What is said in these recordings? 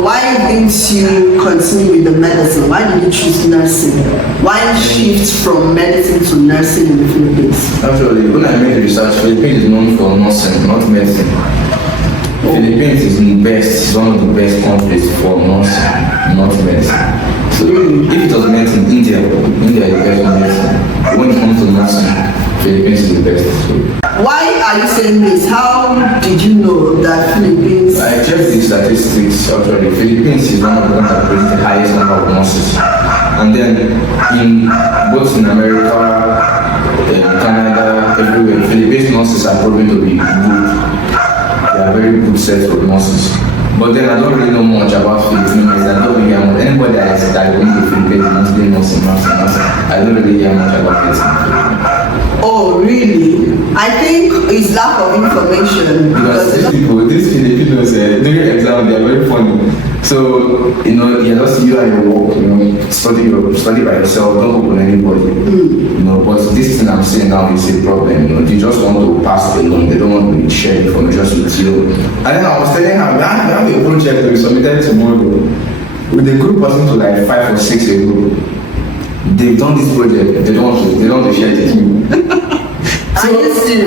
Why didn't you continue with the medicine? Why did you choose nursing? Why shift from medicine to nursing in the Philippines? Actually, when I made research, Philippines is known for nursing, not medicine. Philippines is the best, it's one of the best countries for nursing, not medicine. So if it was medicine, India is the best for medicine. When it comes to nursing, Philippines is the best. So, why are you saying this? How did you know that Philippines? I checked the statistics. Actually, Philippines is one of the countries that produce the highest number of nurses. And then in both in America, Canada, everywhere, Philippines nurses are proven to be good. They are very good sets of nurses. But then I don't really know much about Filipinos. I don't really hear much. Anybody that is that going to Philippines must be nursing. I don't really hear much about this. Oh, really? I think it's lack of information. Because these Filipinos, during exam, they are very funny. So, you just you and your work, study by yourself, don't open anybody. But this thing I'm saying now is a problem. They just want to pass along, they don't want to share information with you. And then I was telling her, we have a project to be submitted tomorrow with a group person to like 5 or 6 ago. They've done this project, they don't want to share it with me. So,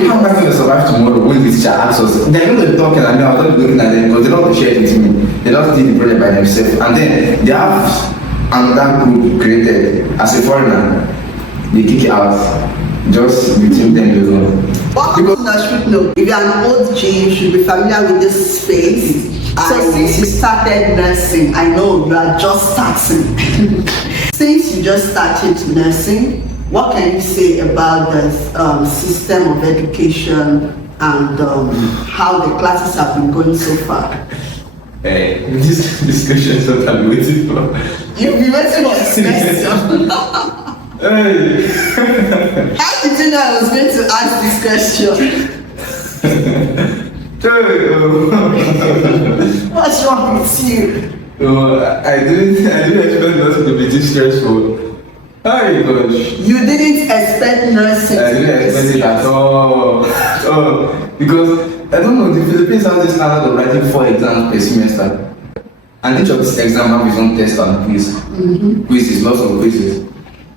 how am I going to survive tomorrow when this child asks us? They're not talking at me, I was not looking at them because they don't want to share it with me. They just did the project by themselves. And then they have another group created as a foreigner. They kick it out. Just between them alone. If you're an old G, you should be familiar with this space. So since you started nursing, I know you are just starting. Since you just started nursing, what can you say about the system of education and how the classes have been going so far? Hey, this discussion is what I'm waiting for. You've been waiting for this question. Hey. How did you know I was going to ask this question? What's wrong with you? I didn't expect nothing to be this stressful. Oh gosh. You didn't expect nursing. I didn't expect it at all. Because I don't know, the Philippines has this standard of writing 4 exams per semester. And each of these exams have its own test and quiz. Quizzes, lots of quizzes.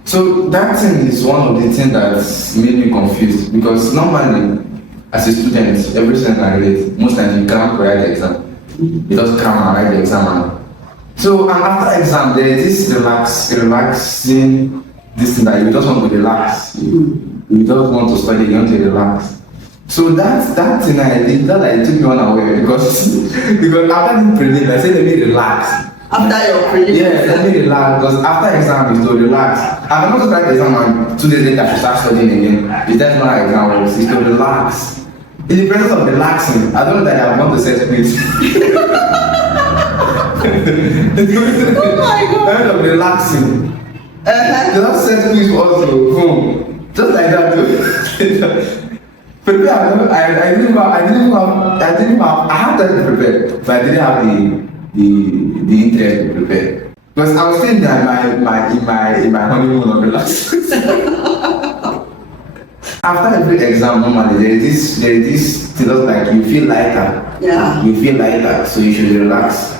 So that thing is one of the things that's made me confused. Because normally, as a student, every student I relate, most times you can't write the exam. You just come and write the exam. So after exam, there is this relaxing this thing that you just want to relax. You just want to study, you want to relax. So that thing I did, it took me unaware because after the prelim, I said let me relax. After your prelim? Yeah, let me relax because after exam is to relax. I'm not to write the exam and 2 days later I should start studying again. Is that not exam works? It's to relax. In the presence of relaxing, I don't know that I want to set quiz. Oh my God! Kind of relaxing. They don't set quiz also. Just like that. Prepare. I didn't have time to prepare, but I didn't have the interest to prepare. Because I was still in my honeymoon of relaxing. After every exam, normally there is this thing like you feel lighter. Yeah. You feel lighter, so you should relax.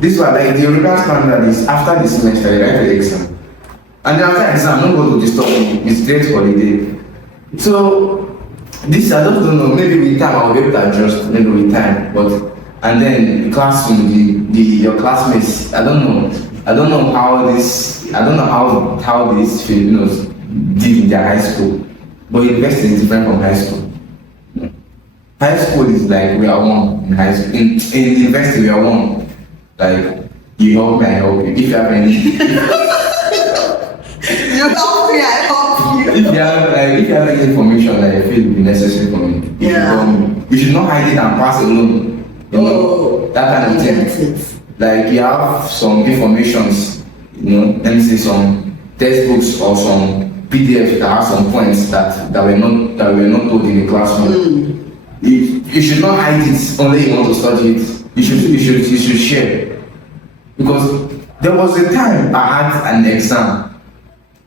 This one, like the European standard is after the semester, you write the exam. And then after exam, no one will disturb you. It's great holiday. So this I just don't know. Maybe with time I'll be able to adjust. Maybe with time, and then the classroom, your classmates. I don't know how these Filipinos did in their high school. But university is different from high school. High school is like we are one in high school. In university we are one. Like you help me, I help you. If you have any you help me, I help you. If you have any information that you feel will be necessary for me, you should not hide it and pass alone. That kind of thing. Like you have some informations, let me say some textbooks or some PDFs that have some points that were not told in the classroom. You should not hide it only you want to study it. You should share. Because there was a time I had an exam.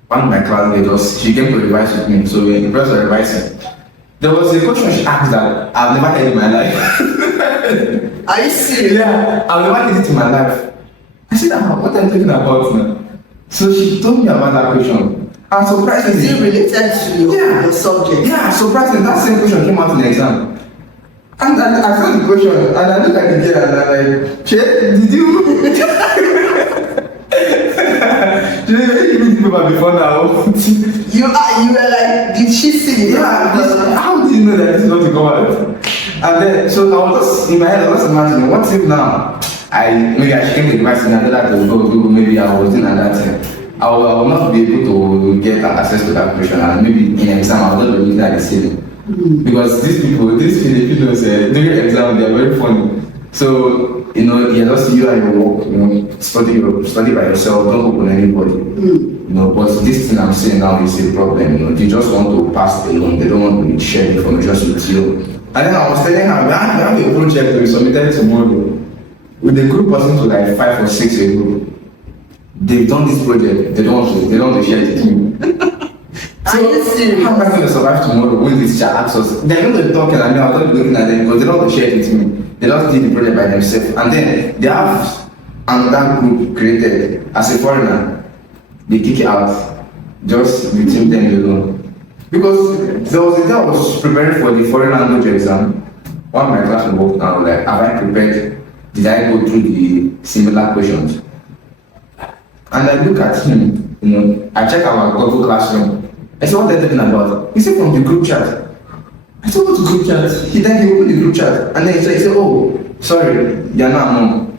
One of my classmates, she came to revise with me, so we in the process of revising. There was a question she asked that I've never heard in my life. Are you serious? Yeah, I've never did it in my life. I said, what are you talking about now? So she told me about that question. And surprisingly, is it related to your subject? Yeah, surprisingly, that same question came out in the exam. And I saw the question, and I looked at the girl, and I'm like, Che, did you? Did you read the paper before now? You were like, did she see it? Yeah, how do you know that this is not to come out? And then, so I was just, in my head, I was just imagining, what if now, maybe I came to the university and I know that to go, maybe I was doing at that time. I will not be able to get access to that question, and maybe in exam I will not be looking at the ceiling. Because these people, these Filipinos, during exam they are very funny. So, you just you and your work, study by yourself, don't open anybody. But this thing I'm saying now is a problem. They just want to pass along, they don't want to share information with you. And then I was telling her, we have a project to be submitted tomorrow with a group person to like 5 or 6 ago. They've done this project, they don't want to share it with me. So, how am I going to survive tomorrow when this teacher asks us? They're not going to talk, and I'm not looking at them because they don't want to share it with me. They just did the project by themselves. And then they have another group created as a foreigner. They kick it out, just between them alone. Because there was a day I was preparing for the foreign language exam. One of my class worked now, like, have I prepared? Did I go through the similar questions? And I look at him, I check our Google Classroom. I said, what are they talking about? He said, from the group chat. I said, what's group chat? He opened the group chat. And then he said, oh, sorry, you're not mom.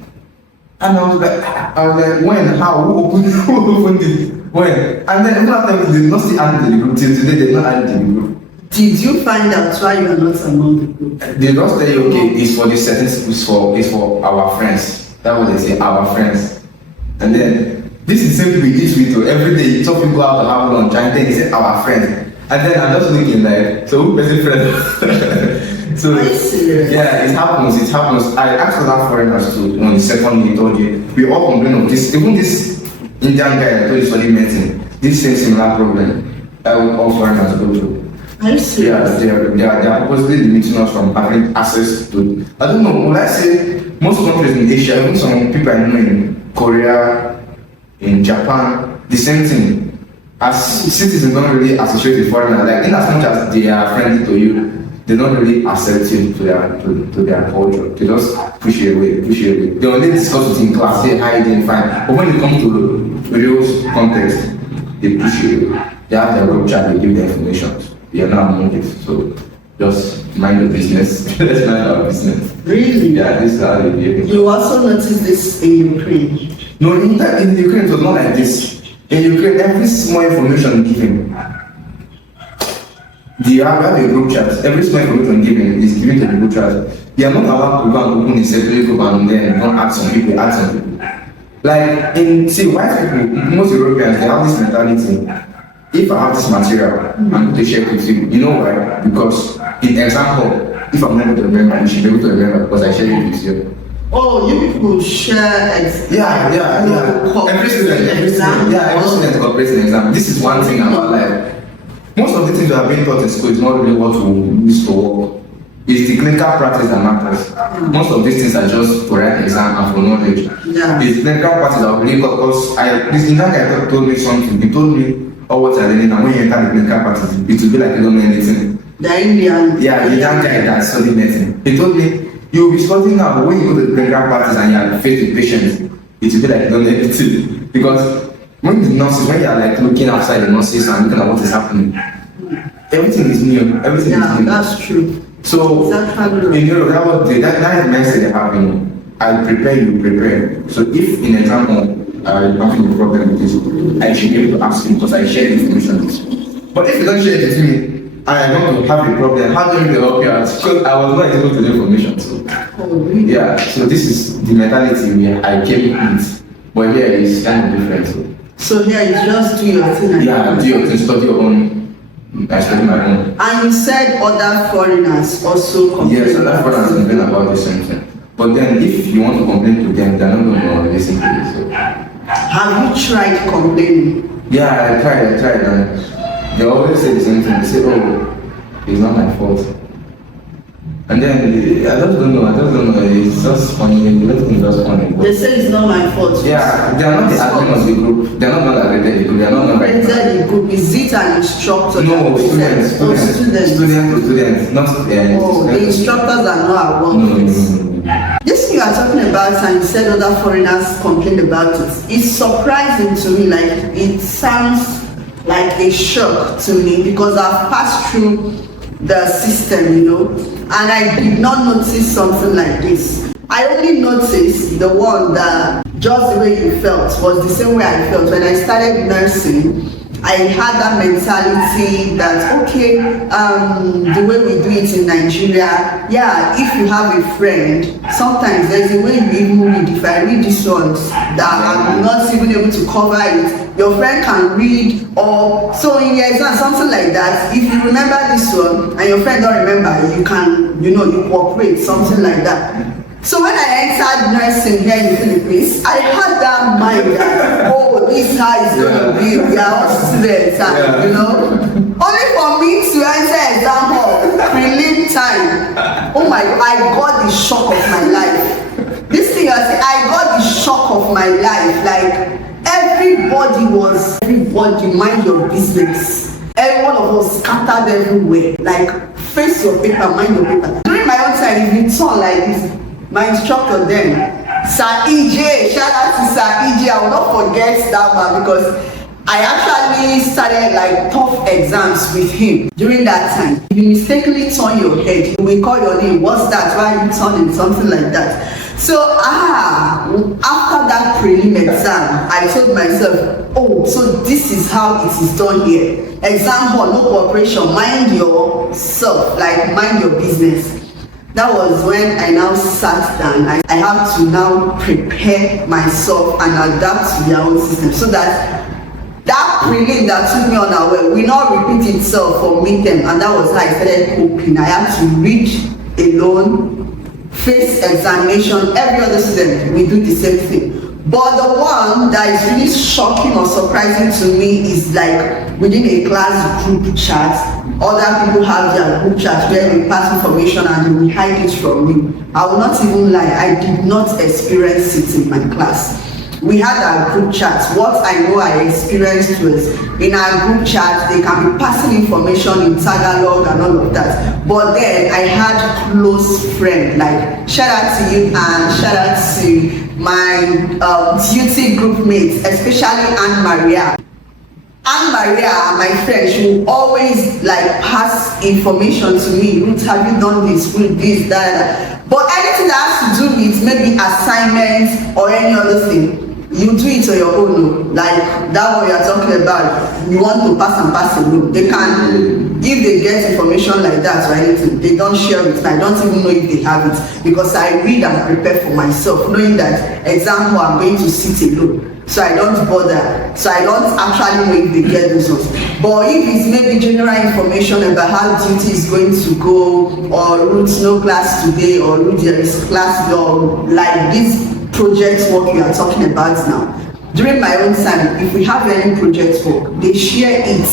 And I was like, when, how, who opened it? When? And then one of them did not still add to the group. Till today, they did not add to the group. Did you find out why you are not among the group? They just tell you, okay, it's for the settings, it's for our friends. That's what they say, our friends. And then, this is the same thing we teach with you. Every day you talk people out to have lunch, and then you say our friends. And then I'm just looking like, so who is the friend? So yeah, it happens. I asked other foreigners too on the second day, told you. We all complain of this. Even this Indian guy that told you study medicine, this same similar problem all foreigners go through. Are you serious? Yeah, they are purposely limiting us from having access to, I don't know, will I say most countries in Asia, even some people I know in Korea, in Japan, the same thing. As citizens don't really associate with foreigners, like in as much as they are friendly to you, they don't really accept you to their culture. They just push you away. They only discuss it in class, say hi, then fine. But when it comes to real context, they push you away. They have their group chat, they give the information. You're not among it. So just mind your business. Let's mind our business. Really? Yeah, this is how they do it. You also noticed this in Ukraine? No, in Ukraine it was not like this. In Ukraine, every small information given, they have a group chat. Every small information given is given to the group chat. They are not allowed to go and open a separate group and then don't add some people, add some people. Like white people, most Europeans, they have this mentality. If I have this material, I'm going to share it with you. You know why? Because in example, if I'm not able to remember, you should be able to remember because I share it with you. Oh, you people share Yeah. Every student cooperates in exam. This is one thing about life. Most of the things that are being taught in school is not really what we use to work. It's the clinical practice that matters. Most of these things are just for an exam and for knowledge. Yeah. It's clinical practice that really because this Indian guy told me something. He told me, what you're learning, and when you enter the clinical practice, it will be like you don't know anything. The Indian. Yeah, the Indian guy that studied medicine. He told me, you will be studying now, but when you go to the clinical practice and you are faced with patients, it will be like you don't know anything. Because when the nurses, when you are like looking outside the nurses and looking at what is happening, everything is new. Everything is new. That's true. So, in Europe, that is the mindset they have. I prepare, you prepare. So, if in example, I'm having a problem with this, I should be able to ask him because I share the information with you. But if you don't share it with me, I want to have a problem, how do you help you out? Because I was not able to do information. So, yeah, so this is the mentality I came with. But here it's kind of different. So here you just do your thing. Yeah, do your thing, study your own. I study my own. And you said other foreigners also complain. Yes, other foreigners complain about the same thing. But then if you want to complain to them, they're not going to listen to you. So. Have you tried complaining? Yeah, I tried, and they always say the same thing. They say, oh, it's not my fault. And then I just don't know. It's just funny. Everything just funny. They say it's not my fault. Yeah, they are not the admin of the group. They are not created the group. They are not created the group. Is it an instructor? No, students. Not the instructors are not aware of this. This thing you are talking about, and you said other foreigners complained about it. It's surprising to me. Like, it sounds like a shock to me because I've passed through the system, and I did not notice something like this. I only noticed the one that just the way you felt was the same way I felt when I started nursing. I had that mentality that, okay, the way we do it in Nigeria, yeah, if you have a friend, sometimes there's a way you even read. If I read these ones that I'm not even able to cover it, your friend can read, or so in your exam, something like that. If you remember this one and your friend don't remember, you can, you cooperate, something like that. So when I entered nursing here in the Philippines, I had that mind that, oh, this how it's going to be. We are all students, Only for me to enter exam hall, prelim time. Oh my God, I got the shock of my life. This thing I got the shock of my life. Like, everybody mind your business. Every one of us scattered everywhere. Like, face your paper, mind your paper. During my own time, if you turn like this, my instructor then, Sir EJ, shout out to Sir EJ, I will not forget that man because I actually started like tough exams with him during that time. If you mistakenly turn your head, he will call your name. What's that? Why are you turning? Something like that. So after that prelim exam, I told myself, oh, so this is how it is done here. Exam hall, no cooperation, mind yourself, like mind your business. That was when I now sat down. I have to now prepare myself and adapt to their own system so that prelim that took me unaware will not repeat itself for midterm. And that was how I started coping. I had to read alone, face examination. Every other student, we do the same thing. But the one that is really shocking or surprising to me is like within a class group chat, other people have their group chat where they pass information and they will hide it from you. I will not even lie, I did not experience it in my class. We had our group chat. What I know I experienced was in our group chat, they can be passing information in Tagalog and all of that. But then I had close friends, like shout out to you and shout out to my duty group mates, especially Anne Maria. Anne Maria, my friend, she will always like pass information to me. Ruth, have you done this? Ruth, this, that. But anything that has to do with maybe assignments or any other thing, you do it on your own. Like that one you are talking about, you want to pass alone. They can, if they get information like that or anything, they don't share it. I don't even know if they have it because I read and prepare for myself, knowing that example I'm going to sit alone. So I don't bother. So I don't actually know if they get those ones. But if it's maybe general information about how duty is going to go, or Ruth no class today, or Ruth there is class, or like this project work you are talking about now. During my own time, if we have any project work, they share it.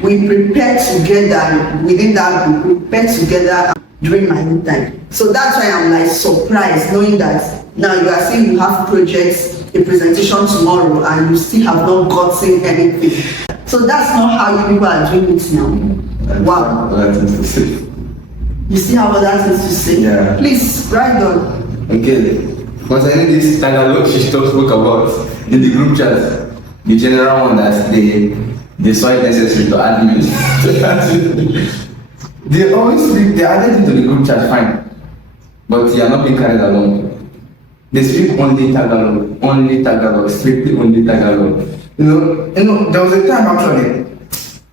We prepare together within that group. We prepare together during my own time. So that's why I'm like surprised knowing that now you are saying you have projects, a presentation tomorrow, and you still have not gotten anything. So that's not how you people are doing it now. Wow. You still have other things to say? Yeah. Please, write down. Okay. Concerning this Tagalog she spoke about in the group chat, the general one that they saw it necessary to admit. They always speak, they added into the group chat fine, but they are not being carried along. They speak only Tagalog, strictly only Tagalog. You know, there was a time actually,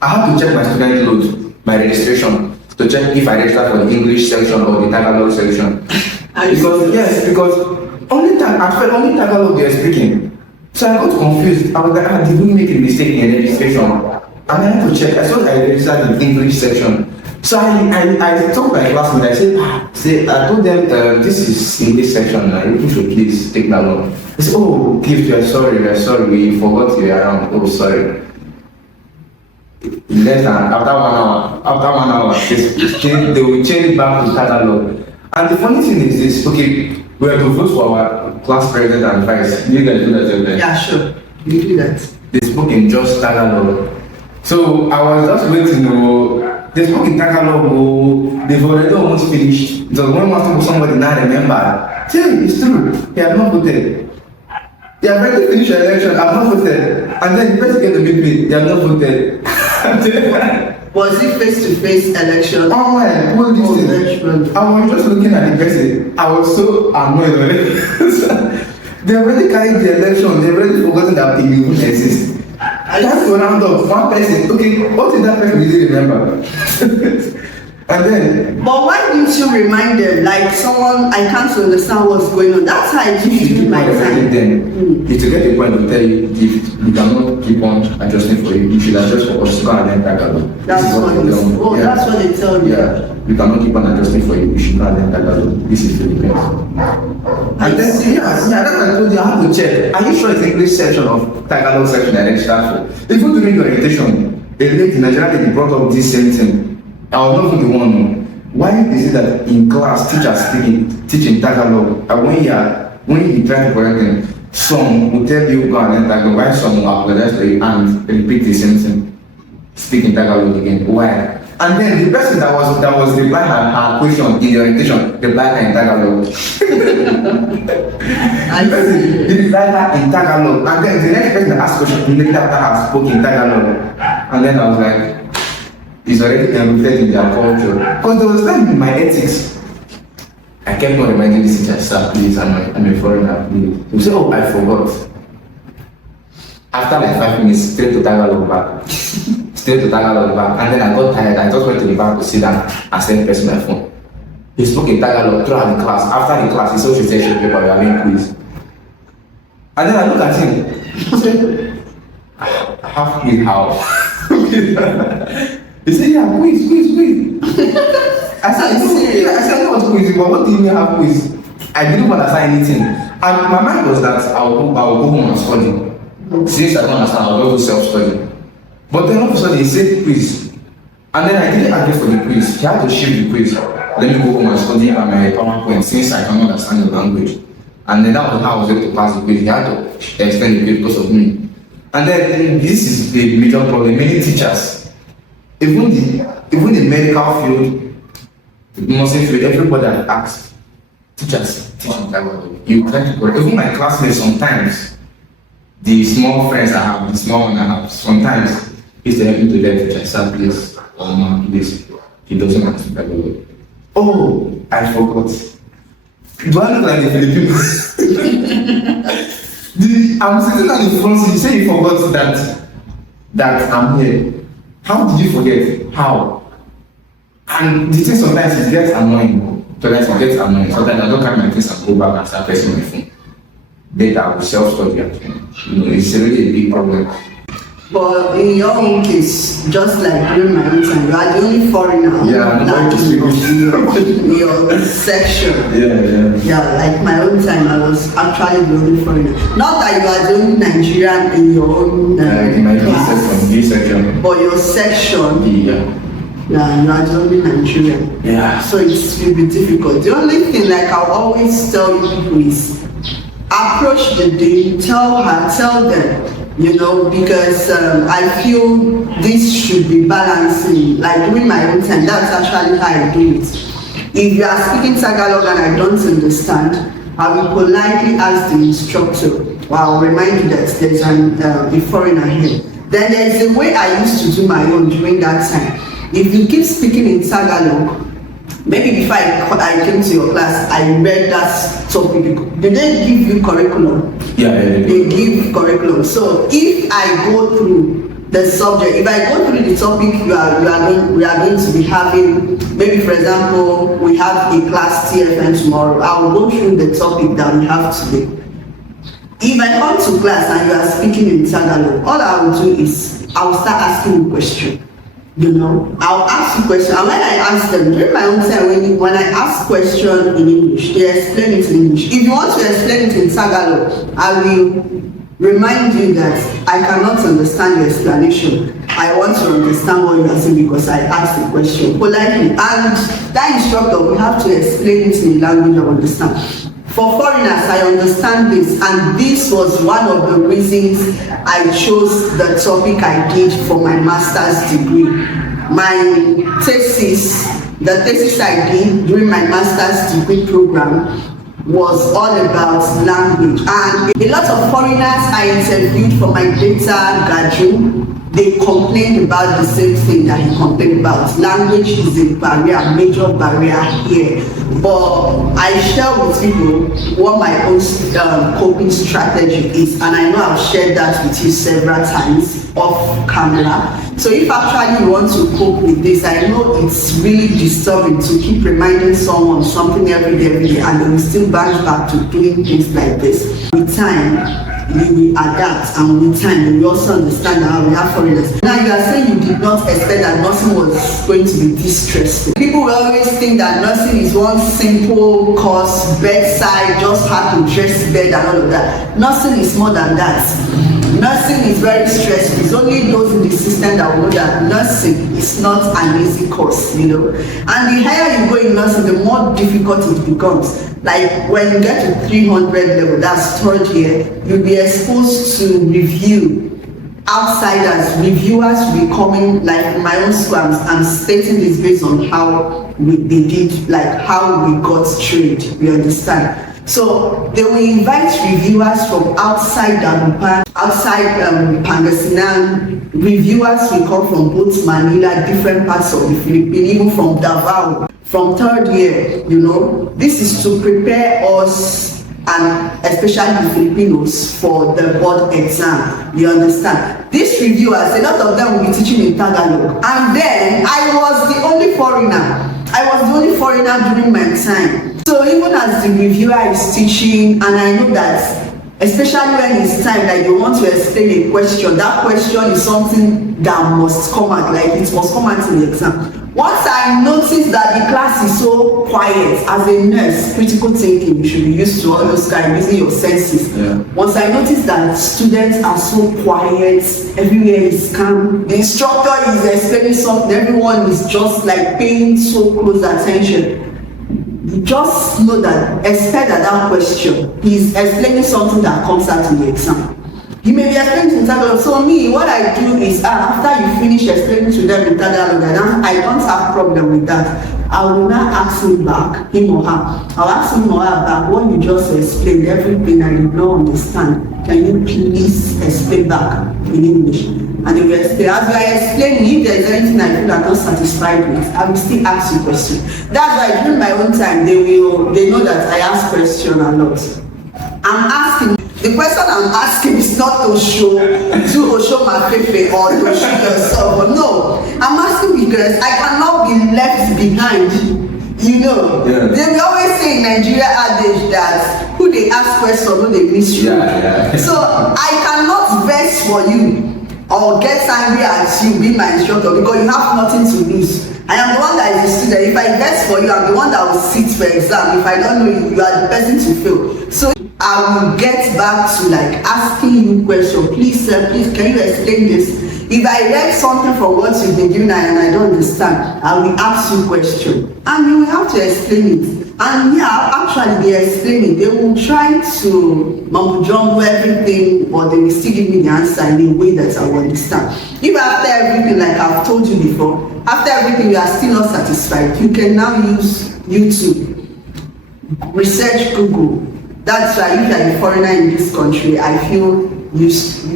I had to check my student load, my registration, to check if I registered for the English section or the Tagalog section. Because only Tagalog they are speaking. So I got confused. I was like, did we make a mistake in the registration? And I had to check. I thought I registered in the English section. So I told my classmates, I told them this is English section. You should please take that one. They said, oh, Gift, we're sorry, we forgot you were around. Oh, sorry. less than after 1 hour, they will change back to Tagalog. And the funny thing is this, okay, we have to vote for our class president and vice. You guys do that, okay? Yeah, sure. We do that. They spoke in just Tagalog. So I was just waiting to they spoke in Tagalog, they've already almost finished. So when somebody now remember, tell me it's true, they have not voted. They have already finished the election, I have not voted. And then the person get to meet me, they have not voted. Was it face-to-face election? Oh man, what is this? I was just looking at the person. I was so annoyed already. They already carried the election, they already forgotten that it even exists. I have to round up one person. Okay, what did that person really remember? And then. But why didn't you remind them? Like someone, I can't understand what's going on. That's how I do my time. Then it's to get a point to tell you if you cannot keep on adjusting for you, you should adjust for us to go and then Tagalog. That's what they tell me. Oh, yeah. That's what they tell me. Yeah, you cannot keep on adjusting for you, you should go and then Tagalog. This is Philippines. And then, that's what I told you, I have to check. Are you sure it's English section of Tagalog section that I start for? Even during your orientation, a lady in Nigeria, they brought up this same thing. I was not the one. Why is it that in class teachers teaching Tagalog, and when you try to correct them, some will tell you go and learn Tagalog, while some will apologize to you and repeat the same thing, speak in Tagalog again. Why? And then the person that was replying her question in the orientation replied her in Tagalog. He replied her in Tagalog, and then the next person that asked question immediately after her spoke in Tagalog, and then I was like, it's already embedded in their culture. Because there was time in my ethics, I kept on reminding this teacher, sir, please, I'm a foreigner, please. He said, oh, I forgot. After like 5 minutes, straight to Tagalog back. And then I got tired. I just went to the back to sit down and send person my phone. He spoke in Tagalog throughout the class. After the class, he saw she said, paper, we are being quiz. And then I look at him. He said, half quiz, how? He said, yeah, quiz. I said, I was quizzing, but what do you mean have quiz? I didn't understand anything. And my mind was that I will go home and study. Since I don't understand, I'll go to self-study. But then all of a sudden he said quiz. And then I didn't agree for the quiz. He had to shift the quiz. Let me go home and study at my PowerPoint since I cannot understand the language. And then that was how I was able to pass the quiz. He had to extend the quiz because of me. And then this is the major problem. Many teachers, even the medical field, the nursing field, everybody that asks, teachers teaching Tagalog. You try to correct. Even my classmates sometimes, the small friends I have, the small one I have, sometimes it's to help me to let teacher, sir, please, or ma, please, he doesn't want to Tagalog. Oh, I forgot. Do I look like the Filipinos? I'm sitting on the front seat, you say you forgot that I'm here. How did you forget? How? And the thing sometimes it gets annoying. Sometimes I don't carry my things and go back and start pressing my phone. Later I will self-study at home. It's really a big problem. But in your own case, just like during my own time, you are the only foreigner. Yeah, in your section. Yeah, like my own time, I was actually the only foreigner. Not that you are the only Nigerian in your own in my class, section. But your section. Yeah, you are the only Nigerian. Yeah. So it will be difficult. The only thing, like I'll always tell people is approach the day, tell them. Because I feel this should be balancing. Like during my own time, that's actually how I do it. If you are speaking Tagalog and I don't understand, I will politely ask the instructor, or I'll remind you that there's a foreigner here. Then there's a way I used to do my own during that time. If you keep speaking in Tagalog, maybe before I came to your class, I read that topic. Did they give you curriculum? Yeah. They give curriculum. So if I go through the subject, if I go through the topic we are going to be having, maybe for example, we have a class TFN tomorrow, I will go through the topic that we have today. If I come to class and you are speaking in Tagalog, all I will do is I will start asking you questions. I'll ask you questions, and when I ask them during my own time, when I ask question in English, they explain it in English. If you want to explain it in Tagalog, I will remind you that I cannot understand your explanation. I want to understand what you are saying because I asked the question politely. And that instructor will have to explain it in a language I understand. For foreigners, I understand this, and this was one of the reasons I chose the topic I did for my master's degree. My thesis, the thesis I did during my master's degree program was all about language. And a lot of foreigners I interviewed for my data gathering, they complained about the same thing that he complained about. Language is a barrier, a major barrier here. But I share with people what my own coping strategy is, and I know I've shared that with you several times off camera. So if actually you want to cope with this, I know it's really disturbing to keep reminding someone something every day, and they will still bounce back to doing things like this. With time, you will adapt, and with time you will also understand how we have foreigners. Now you are saying you did not expect that nursing was going to be this stressful. People will always think that nursing is one simple course, bedside, just how to dress bed and all of that. Nursing is more than that. Nursing is very stressful. It's only those in the system that will know that nursing is not an easy course, And the higher you go in nursing, the more difficult it becomes. Like when you get to 300 level, that's third year, you'll be exposed to review. Outsiders, reviewers will be coming, like in my own school, I'm stating this based on how they did, like how we got trained, you understand? So they will invite reviewers from outside Pangasinan. Reviewers will come from both Manila, different parts of the Philippines, even from Davao, from third year, This is to prepare us, and especially the Filipinos, for the board exam, you understand? These reviewers, a lot of them will be teaching in Tagalog. And then I was the only foreigner. During my time. So even as the reviewer is teaching, and I know that, especially when it's time that you want to explain a question, that question is something that must come out, like it must come out in the exam. Once I noticed that the class is so quiet, as a nurse, critical thinking, you should be used to all those kind, using your senses. Yeah. Once I noticed that students are so quiet, everywhere is calm, the instructor is explaining something, everyone is just like paying so close attention. You just know that, expect that question, he's explaining something that comes out in the exam. You may be explaining in Tagalog. So me, what I do is, after you finish explaining to them in Tagalog, I don't have problem with that. I will not ask him back, him or her. I'll ask him or her back, what you just explained, everything I did not understand. Can you please explain back in English? And they will explain. As I explain, if there is anything I feel I'm not satisfied with, I will still ask you questions. That's why during my own time, they know that I ask questions a lot. I'm asking. The question I'm asking is not to show my faith or to show yourself. But no, I'm asking because I cannot be left behind. Yeah. They will always say in Nigeria adage that who they ask questions, who they miss you. Yeah. So I cannot vex for you or get angry at you being my instructor because you have nothing to lose. I am the one that is a student. If I vex for you, I'm the one that will sit for exam. If I don't know you, you are the person to fail. So I will get back to asking you questions. Please, sir, can you explain this? If I read something from what you've been doing and I don't understand, I will ask you questions. And you will have to explain it. And actually they explain it. They will try to mumble jumble everything, but they will still give me the answer in a way that I will understand. If after everything, like I've told you before, after everything you are still not satisfied, you can now use YouTube, research Google. That's why if you are a foreigner in this country, I feel you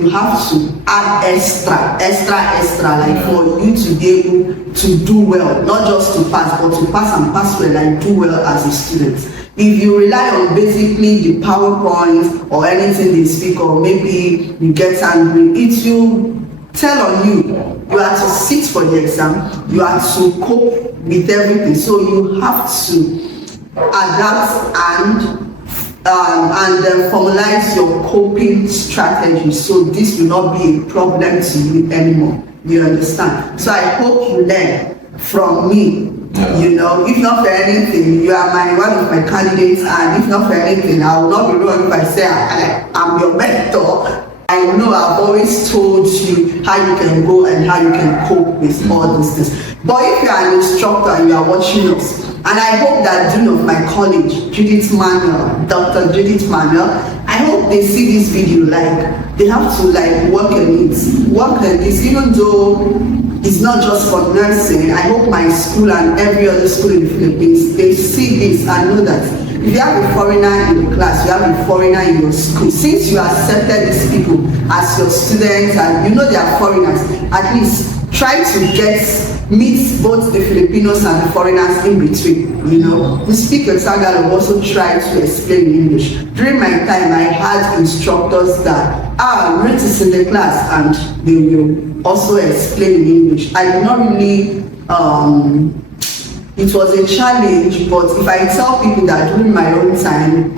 have to add extra, like for you to be able to do well, not just to pass, but to pass and pass well and do well as a student. If you rely on basically the PowerPoint or anything they speak, or maybe you get angry, it will tell on you. You have to sit for the exam, you have to cope with everything, so you have to adapt and formalize your coping strategy, so this will not be a problem to you anymore. You understand? So I hope you learn from me. If not for anything, you are one of my candidates, and if not for anything, I will not be wrong if I say I'm your mentor. I know I've always told you how you can go and how you can cope with all these things. But if you are an instructor and you are watching us, and I hope that Dean of my college, Dr. Judith Manuel, I hope they see this video, like they have to like work on this, even though it's not just for nursing. I hope my school and every other school in the Philippines, they see this and know that if you have a foreigner in the class, you have a foreigner in your school. Since you accepted these people as your students and you know they are foreigners, at least try to meet both the Filipinos and the foreigners in between. You know, we speak a Tagalog, also try to explain in English. During my time, I had instructors that Ruth is in the class and they will also explain in English. I did not really it was a challenge, but if I tell people that during my own time,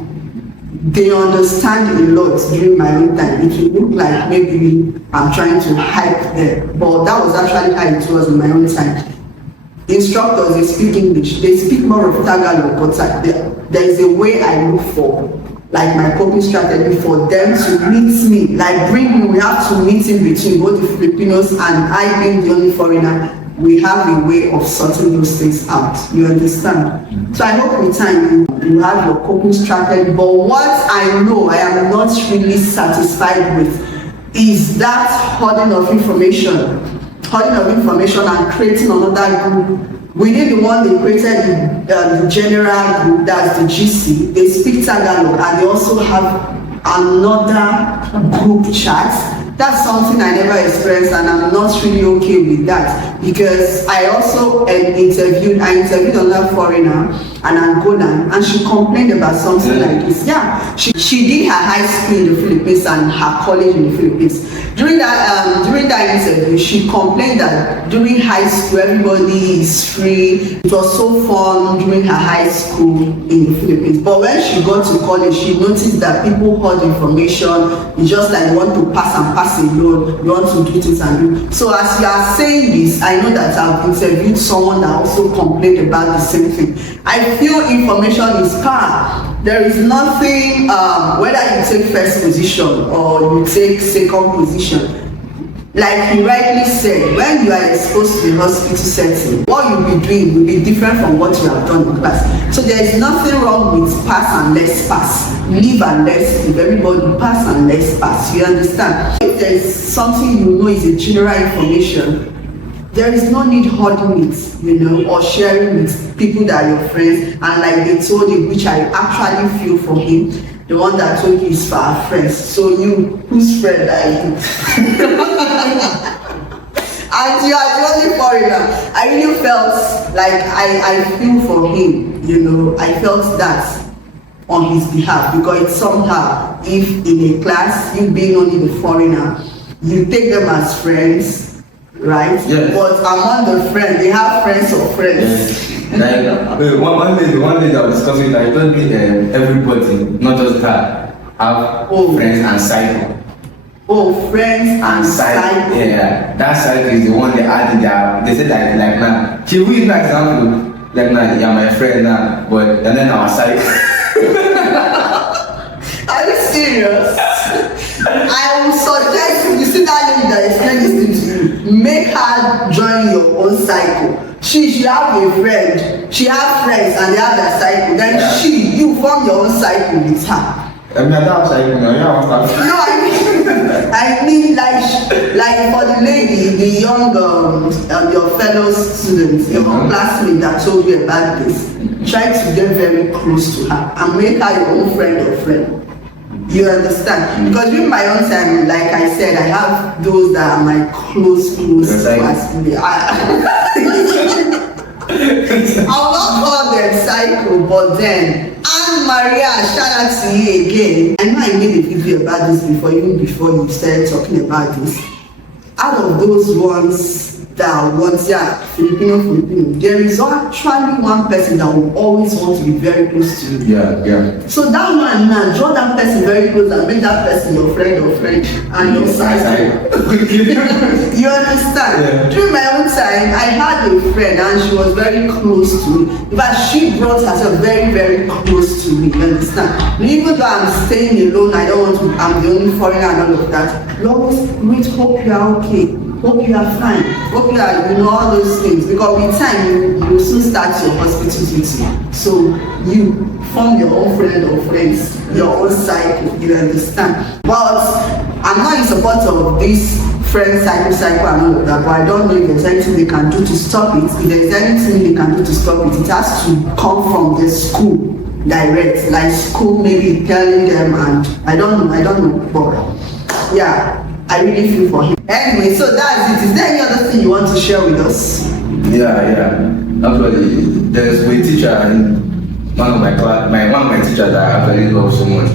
they understand a lot during my own time, it will look like maybe I'm trying to hype them, but that was actually how it was in my own time. Instructors, they speak English, they speak more of Tagalog, but there is a way I look for, like my coping strategy for them to meet me, like bring me, we have to meet in between both the Filipinos and I being the only foreigner. We have a way of sorting those things out. You understand? So I hope with time you have your coping strategy. But what I know I am not really satisfied with is that hoarding of information and creating another group. Within the one they created, the general group, that's the GC, they speak Tagalog and they also have another group chat. That's something I never experienced and I'm not really okay with that, because I also interviewed another foreigner, an Angolan, and she complained about something like this. Yeah, she did her high school in the Philippines and her college in the Philippines. During that interview, she complained that during high school everybody is free. It was so fun during her high school in the Philippines. But when she got to college, she noticed that people hoard information. It's just like you want to pass alone, you want to do things and do. So as you are saying this, I know that I've interviewed someone that also complained about the same thing. I feel information is power. There is nothing, whether you take first position or you take second position. Like you rightly said, when you are exposed to the hospital setting, what you'll be doing will be different from what you have done in class. So there is nothing wrong with pass and less pass, live and less live. Everybody pass and less pass. You understand? If there is something you know is a general information, there is no need hoarding it, or sharing with people that are your friends. And like they told you, which I actually feel for him, the one that told you is for our friends. So you, whose friend are you? And you are the only foreigner. I really felt like I feel for him, I felt that on his behalf, because it's somehow, if in a class, you being only the foreigner, you take them as friends, right? Yes. But among the friends, they have friends of friends. Yes. Like one day that I was discussing, I told me everybody, not just her, have friends and cycle. Oh, friends and cycle. Yeah, that cycle is the one they added there. They said like now. She will give an example. Like now, you're my friend now, but and then our cycle. Are you serious? I would suggest you see that lady that explained this thing to you, make her join your own cycle. She have a friend, she have friends and they have their cycle. Then you form your own cycle with her. I mean, I don't cycle now. No, I mean like for the lady, the young your fellow students, your classmate that told you about this. Try to get very close to her and make her your own friend or friend. You understand? Because during my own time, like I said, I have those that are my close classmates. I'll not call them cycle, but then Anne Maria, shout out to you again. I know I made a video about this before, even before you started talking about this. Out of those ones, that wants, yeah, Filipino. There is actually one person that will always want to be very close to you. Yeah. So that one now, draw that person very close and make that person your friend and your side. You understand? Yeah. During my own time, I had a friend and she was very close to me. But she brought herself very, very close to me. You understand? Even though I'm staying alone, I don't want to, I'm the only foreigner and all of that. You always wait, hope you are okay. Hope you are fine. Hope you are, all those things. Because with time, you will soon start your hospital duty. So you form your own friend or friends, your own cycle. You understand? But I'm not in support of this friend cycle and all of that. But I don't know if there's anything they can do to stop it. If there's anything they can do to stop it, it has to come from the school direct. Like school maybe telling them, and I don't know. But yeah. I really feel for him. Anyway, so that's it. Is there any other thing you want to share with us? Yeah. Actually, there's a teacher in one of my class, one of my teachers that I actually love so much.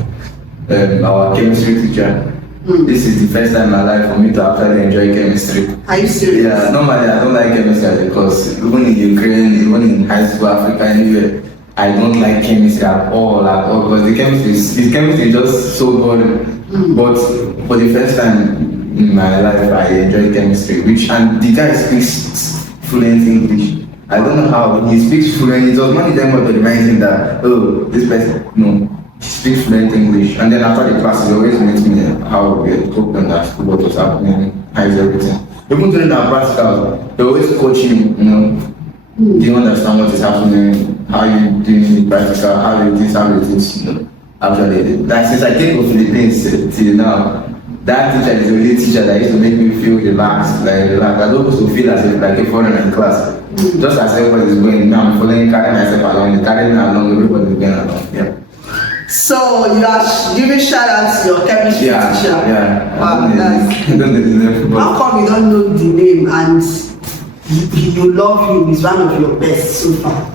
Our chemistry teacher. This is the first time in my life for me to actually enjoy chemistry. Are you serious? Yeah, normally I don't like chemistry because even in Ukraine, even in high school, Africa, anywhere, I don't like chemistry at all because the chemistry is just so boring. But for the first time in my life, I enjoy chemistry, and the guy speaks fluent English. I don't know how he speaks fluent. It was one of them to remind him that, this person, he speaks fluent English. And then after the class, he always makes me how we cope and understood what was happening, how is everything. Even during our practical, they always coach him, do you understand what is happening? How you doing the practical? How you this? Actually, like since I came to Philippines till now, that teacher is the only teacher that used to make me feel relaxed. I don't used to feel as if like a foreigner in class. Just as everybody is going, now I'm following, carrying myself along, carrying me along, everybody is going along. Yeah. So you are giving shout out to your chemistry teacher. Yeah. Wow, nice. I don't know the name. How come you don't know the name and you love him? He's one of your best so far.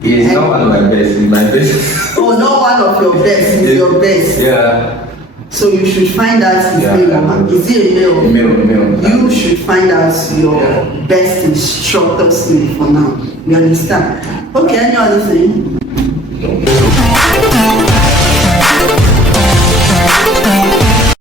He's not one of my best, he's my best. Oh, not one of your best, he's your best. Yeah. So you should find out his name. Is he a male? Male. You should find out your best instructor's name for now. You understand? Okay, any other thing?